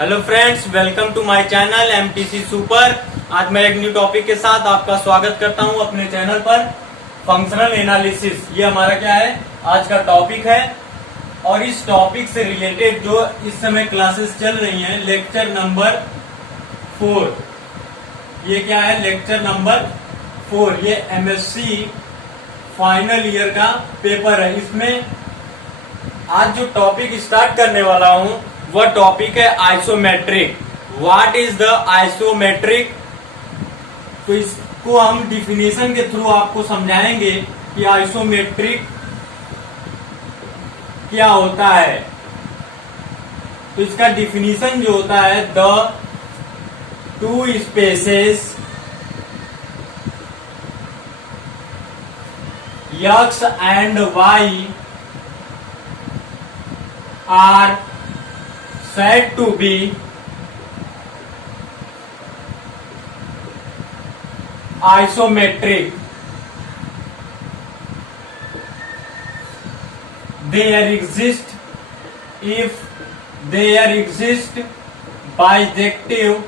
Hello friends, welcome to my channel MTC super. आज मैं एक न्यू टॉपिक के साथ आपका स्वागत करता हूं अपने चैनल पर। फंक्शनल एनालिसिस ये हमारा क्या है, आज का टॉपिक है। और इस टॉपिक से रिलेटेड जो इस समय क्लासेस चल रही हैं, लेक्चर नंबर 4, ये क्या है, लेक्चर नंबर 4, ये एमएससी फाइनल ईयर का पेपर है। इसमें आज जो टॉपिक स्टार्ट करने वाला हूं वह टॉपिक है isometric. What is the isometric? तो इसको हम डिफिनेशन के थ्रू आपको समझाएंगे कि आइसोमेट्रिक क्या होता है। तो इसका डिफिनेशन जो होता है, the two spaces X and Y are said to be isometric. There exist if there exist bijective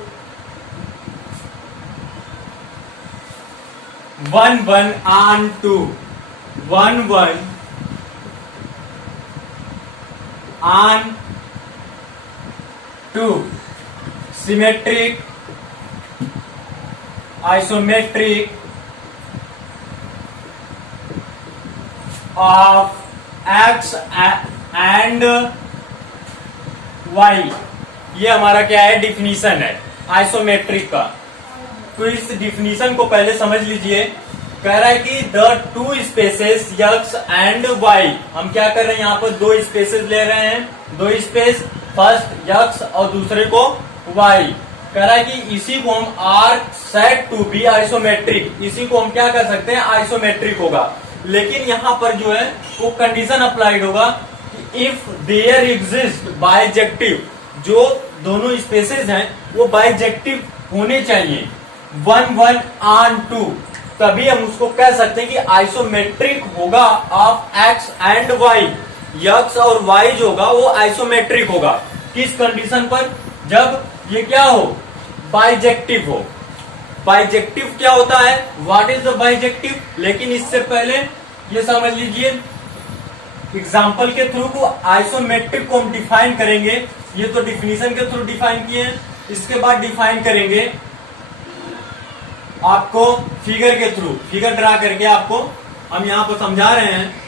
1 1 and 2 1 1 on 2 symmetric isometric of x and y। ये हमारा क्या है, डिफिनीशन है आइसोमेट्रिक का। तो इस डिफिनीशन को पहले समझ लीजिए। कह रहा है कि the two spaces X and Y, हम क्या कर रहे हैं, यहाँ पर दो स्पेसेस ले रहे हैं, दो स्पेस, फर्स्ट एक्स और दूसरे को वाई। कह रहा है कि इसी को हम are said to be isometric, इसी को हम क्या कर सकते हैं, आइसोमेट्रिक होगा। लेकिन यहाँ पर जो है वो कंडीशन अप्लाइड होगा कि इफ देयर एग्जिस्ट बाइजेक्टिव, जो दोनों स्पेसेस हैं वो बाइजेक्टिव होने चाहिए 1 1 and 2, तभी हम उसको कह सकते हैं कि आइसोमेट्रिक होगा of X and Y. X और वाई जो होगा वो आइसोमेट्रिक होगा। किस कंडीशन पर? जब ये क्या हो, बाइजेक्टिव हो। बाइजेक्टिव क्या होता है, व्हाट इज द बाइजेक्टिव? लेकिन इससे पहले ये समझ लीजिए, एग्जाम्पल के थ्रू को आइसोमेट्रिक को हम डिफाइन करेंगे। ये तो डिफिनीशन के थ्रू डिफाइन किए हैं, इसके बाद डिफाइन करेंगे आपको फिगर के थ्रू, फिगर ड्रा करके आपको हम यहां पर समझा रहे हैं।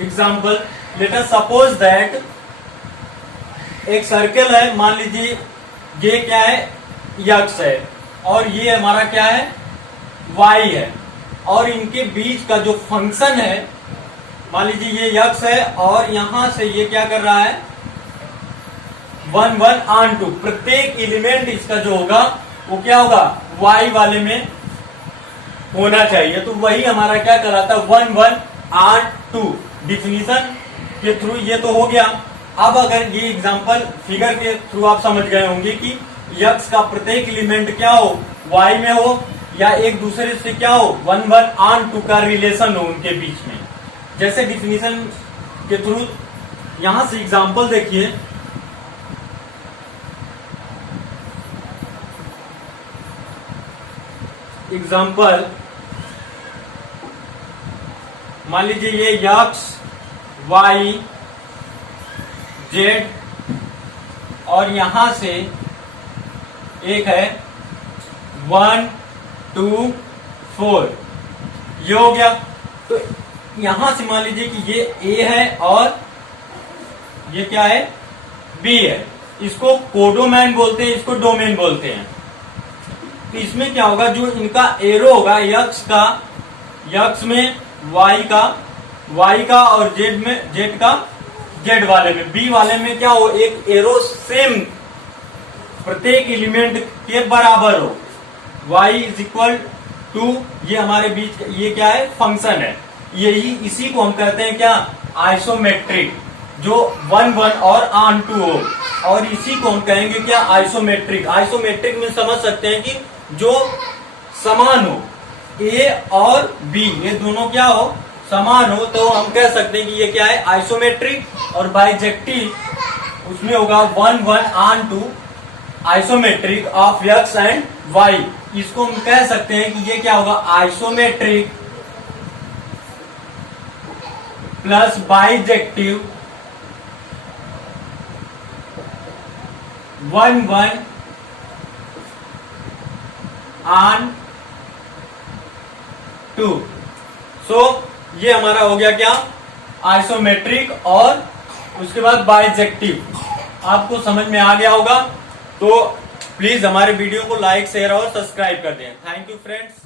Example, let us suppose that एक सर्कल है, मान लीजिए ये क्या है, एक्स है, और ये हमारा क्या है, वाई है। और इनके बीच का जो फंक्शन है, मान लीजिए ये एक्स है और यहां से ये क्या कर रहा है, 1 1 and 2। प्रत्येक एलिमेंट इसका जो होगा वो क्या होगा, y वाले में होना चाहिए। तो वही हमारा क्या कराता है, 1 1 and 2। डिफिनीशन के थ्रू ये तो हो गया। अब अगर ये एग्जांपल फिगर के थ्रू आप समझ गए होंगे कि x का प्रत्येक एलिमेंट क्या हो, y में हो, या एक दूसरे से क्या हो, 1 1 and 2 का रिलेशन हो उनके बीच में। जैसे डिफिनीशन के थ्रू यहां से एग्जांपल देखिए। एग्जाम्पल, मान लीजिए ये एक्स वाई जेड और यहां से एक है 1 2 4, ये हो गया। तो यहां से मान लीजिए कि ये ए है और ये क्या है, बी है। इसको कोडोमैन बोलते हैं, इसको डोमेन बोलते हैं। तो इसमें क्या होगा, जो इनका एरो होगा यक्स का, यक्स में वाई का और जेड में, जेड का जेड वाले में, बी वाले में क्या हो, एक एरो सेम प्रत्येक एलिमेंट के बराबर हो। y इज इक्वल टू, ये हमारे बीच ये क्या है, फंक्शन है। यही इसी को हम कहते हैं क्या, आइसोमेट्रिक, जो 1 1 और on 2 हो। और इसी को हम कहेंगे क्या, आइसोमेट्रिक। आइसोमेट्रिक में समझ सकते हैं कि जो समान हो, ए और बी ये दोनों क्या हो, समान हो, तो हम कह सकते हैं कि ये क्या है, आइसोमेट्रिक। और बाइजेक्टिव उसमें होगा 1 1 on 2 isometric of X and Y. इसको हम कह सकते हैं कि ये क्या होगा, isometric plus bijective 1 1 on 2। So ये हमारा हो गया क्या, आइसोमेट्रिक और उसके बाद बाइजेक्टिव। आपको समझ में आ गया होगा, तो प्लीज हमारे वीडियो को लाइक शेयर और सब्सक्राइब कर दें। Thank you friends.